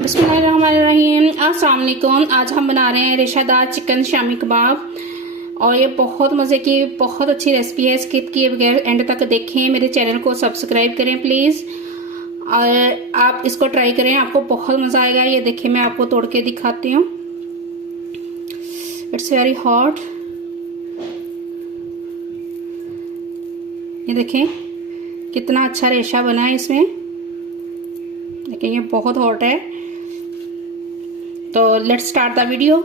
बिस्मिल्लाहिर्रहमानिर्रहीम। अस्सलाम वालेकुम। आज हम बना रहे हैं रेशादार चिकन शामी कबाब और ये बहुत मज़े की बहुत अच्छी रेसिपी है। स्किप किए बगैर एंड तक देखें। मेरे चैनल को सब्सक्राइब करें प्लीज़ और आप इसको ट्राई करें, आपको बहुत मज़ा आएगा। ये देखिए मैं आपको तोड़ के दिखाती हूँ। It's very hot. ये देखें कितना अच्छा रेशा बना है इसमें। देखिए ये बहुत हॉट है। तो लेट्स स्टार्ट द वीडियो।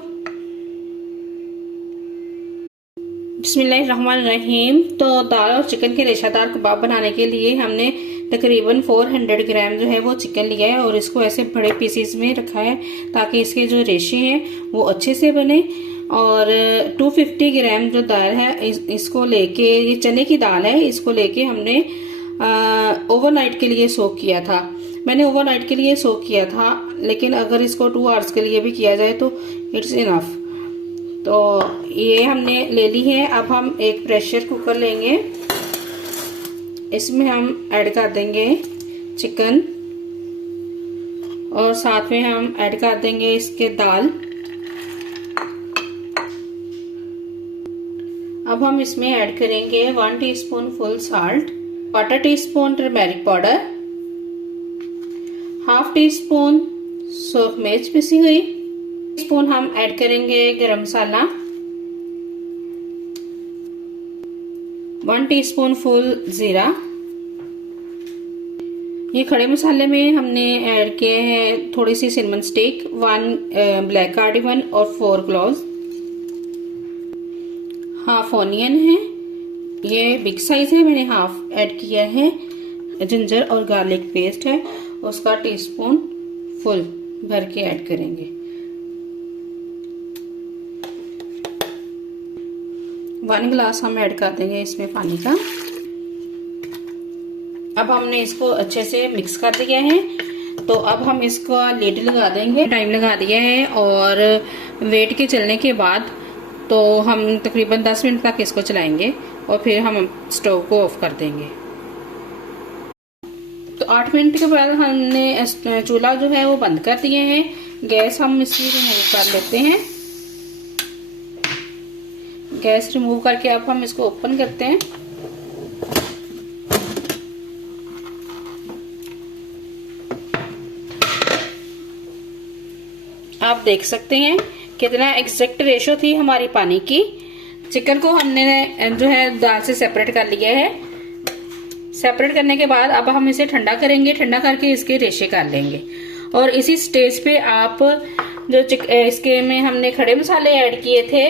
बिस्मिल्लाहिर्रहमानिर्रहीम। तो दाल और चिकन के रेशादार कबाब बनाने के लिए हमने तकरीबन 400 ग्राम जो है वो चिकन लिया है और इसको ऐसे बड़े पीसेस में रखा है ताकि इसके जो रेशे हैं वो अच्छे से बने। और 250 ग्राम जो दाल है इसको लेके, ये चने की दाल है, इसको लेके हमने ओवरनाइट के लिए सोक किया था। मैंने ओवरनाइट के लिए सोक किया था, लेकिन अगर इसको 2 आवर्स के लिए भी किया जाए तो इट्स इनफ। तो ये हमने ले ली है। अब हम एक प्रेशर कुकर लेंगे, इसमें हम ऐड कर देंगे चिकन और साथ में हम ऐड कर देंगे इसके दाल। अब हम इसमें ऐड करेंगे 1 teaspoon full salt, 1/4 teaspoon turmeric powder, 1/2 teaspoon सूख मिर्च पिसी हुई, टीस्पून हम ऐड करेंगे गरम मसाला, 1 टीस्पून फुल जीरा। ये खड़े मसाले में हमने ऐड किए हैं थोड़ी सी सिनेमन स्टिक, 1 ब्लैक कार्डिमन और 4 क्लोव्स, 1/2 ऑनियन है, ये बिग साइज है, मैंने 1/2 ऐड किया है। जिंजर और गार्लिक पेस्ट है, उसका टीस्पून फुल भर के ऐड करेंगे। 1 गिलास हम ऐड कर देंगे इसमें पानी का। अब हमने इसको अच्छे से मिक्स कर दिया है, तो अब हम इसको लिड लगा देंगे। टाइम लगा दिया है और वेट के चलने के बाद तो हम तकरीबन 10 मिनट तक इसको चलाएंगे और फिर हम स्टोव को ऑफ कर देंगे। तो 8 मिनट के बाद हमने चूल्हा जो है वो बंद कर दिए हैं। गैस हम इसकी रिमूव कर लेते हैं। गैस रिमूव करके अब हम इसको ओपन करते हैं। आप देख सकते हैं कितना एग्जैक्ट रेशो थी हमारी पानी की। चिकन को हमने जो है दाल से सेपरेट कर लिया है। सेपरेट करने के बाद अब हम इसे ठंडा करेंगे। ठंडा करके इसके रेशे कर लेंगे और इसी स्टेज पे आप जो इसके में हमने खड़े मसाले ऐड किए थे,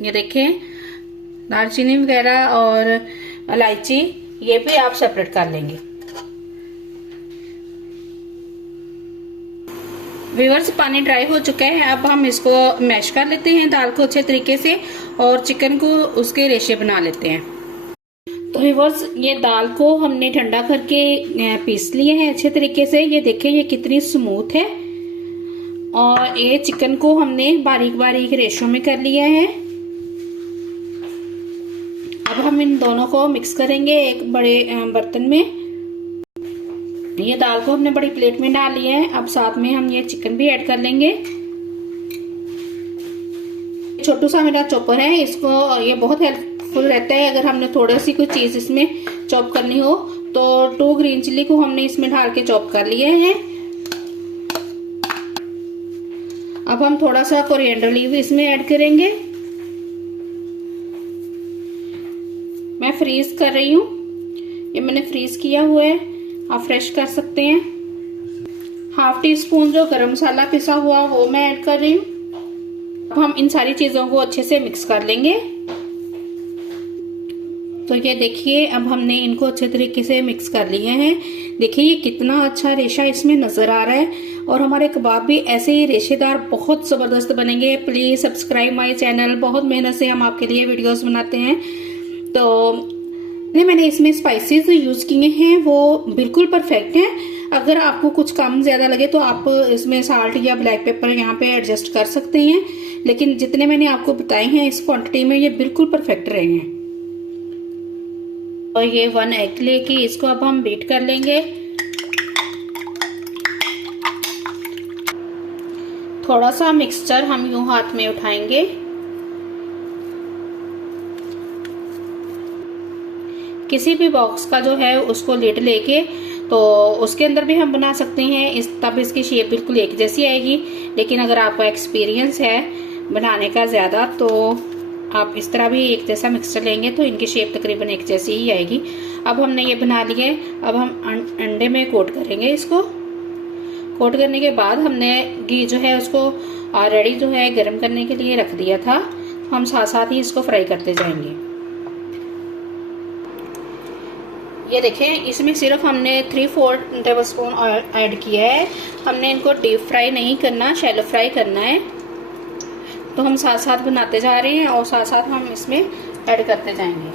ये देखें दालचीनी वगैरह और इलायची, ये भी आप सेपरेट कर लेंगे। व्यूअर्स पानी ड्राई हो चुका है। अब हम इसको मैश कर लेते हैं दाल को अच्छे तरीके से और चिकन को उसके रेशे बना लेते हैं। तो व्यूअर्स ये दाल को हमने ठंडा करके पीस लिए हैं अच्छे तरीके से। ये देखें ये कितनी स्मूथ है। और ये चिकन को हमने बारीक बारीक रेशों में कर लिया है। अब हम इन दोनों को मिक्स करेंगे एक बड़े बर्तन में। ये दाल को हमने बड़ी प्लेट में डाल लिया है। अब साथ में हम ये चिकन भी ऐड कर लेंगे। छोटू सा मेरा चॉपर है, इसको ये बहुत हेल्पफुल रहता है अगर हमने थोड़ी सी कोई चीज इसमें चॉप करनी हो। तो 2 ग्रीन चिल्ली को हमने इसमें ढाल के चॉप कर लिया है। अब हम थोड़ा सा कोरिएंडर लीव इसमें ऐड करेंगे। मैं फ्रीज कर रही हूँ, ये मैंने फ्रीज किया हुआ है, आप फ्रेश कर सकते हैं। 1/2 टीस्पून जो गरम मसाला पिसा हुआ वो मैं ऐड कर रही हूँ। अब हम इन सारी चीजों को अच्छे से मिक्स कर लेंगे। तो ये देखिए अब हमने इनको अच्छे तरीके से मिक्स कर लिए हैं। देखिए ये कितना अच्छा रेशा इसमें नजर आ रहा है और हमारे कबाब भी ऐसे ही रेशेदार बहुत जबरदस्त बनेंगे। Please subscribe my channel. बहुत मेहनत से हम आपके लिए वीडियोस बनाते हैं। तो मैंने इसमें स्पाइसेस यूज किए हैं वो बिल्कुल परफेक्ट हैं। अगर आपको कुछ कम ज्यादा लगे तो आप इसमें साल्ट या ब्लैक पेपर यहाँ पे एडजस्ट कर सकते हैं, लेकिन जितने मैंने आपको बताए हैं इस क्वांटिटी में ये बिल्कुल परफेक्ट रहे हैं। और ये 1 एग लेके इसको अब हम बीट कर लेंगे। थोड़ा सा मिक्सचर हम यूं हाथ में उठाएंगे, किसी भी बॉक्स का जो है उसको लिड लेके, तो उसके अंदर भी हम बना सकते हैं, तब इसकी शेप बिल्कुल एक जैसी आएगी। लेकिन अगर आपका एक्सपीरियंस है बनाने का ज़्यादा, तो आप इस तरह भी एक जैसा मिक्सचर लेंगे तो इनकी शेप तकरीबन एक जैसी ही आएगी। अब हमने ये बना लिए, अब हम अंडे में कोट करेंगे। इसको कोट करने के बाद हमने घी जो है उसको ऑलरेडी जो है गर्म करने के लिए रख दिया था, हम साथ साथ ही इसको फ्राई करते जाएंगे। ये देखें, इसमें सिर्फ हमने 3-4 टेबलस्पून ऑयल ऐड किया है। हमने इनको डीप फ्राई नहीं करना, शैलो फ्राई करना है। तो हम साथ साथ बनाते जा रहे हैं और साथ साथ हम इसमें ऐड करते जाएंगे।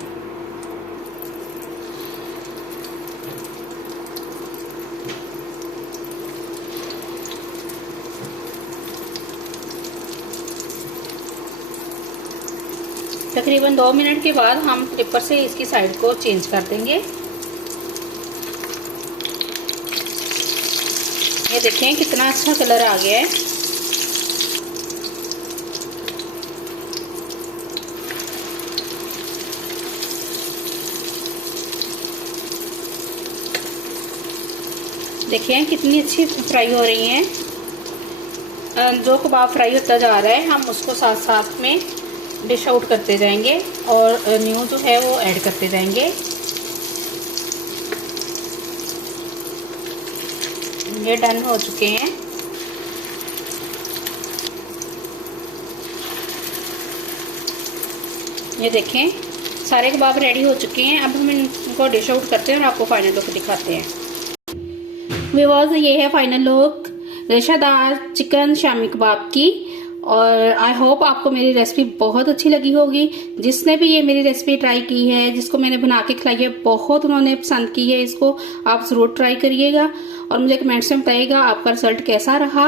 तकरीबन 2 मिनट के बाद हम फ्लिपर से इसकी साइड को चेंज कर देंगे। ये देखें कितना अच्छा कलर आ गया है। देखिए कितनी अच्छी फ्राई हो रही हैं। जो कबाब फ्राई होता जा रहा है हम उसको साथ साथ में डिश आउट करते जाएंगे और न्यू जो है वो ऐड करते जाएंगे। ये डन हो चुके हैं। ये देखें सारे कबाब रेडी हो चुके हैं। अब हम इनको डिश आउट करते हैं और आपको फाइनल लुक दिखाते हैं। व्यूअर्स, ये है फाइनल लुक रेशादार चिकन शामी कबाब की। और आई होप आपको मेरी रेसिपी बहुत अच्छी लगी होगी। जिसने भी ये मेरी रेसिपी ट्राई की है, जिसको मैंने बना के खिलाई है, बहुत उन्होंने पसंद की है। इसको आप ज़रूर ट्राई करिएगा और मुझे कमेंट्स में बताइएगा आपका रिजल्ट कैसा रहा।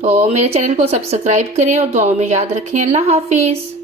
तो मेरे चैनल को सब्सक्राइब करें और दुआओं में याद रखें। अल्लाह हाफिज़।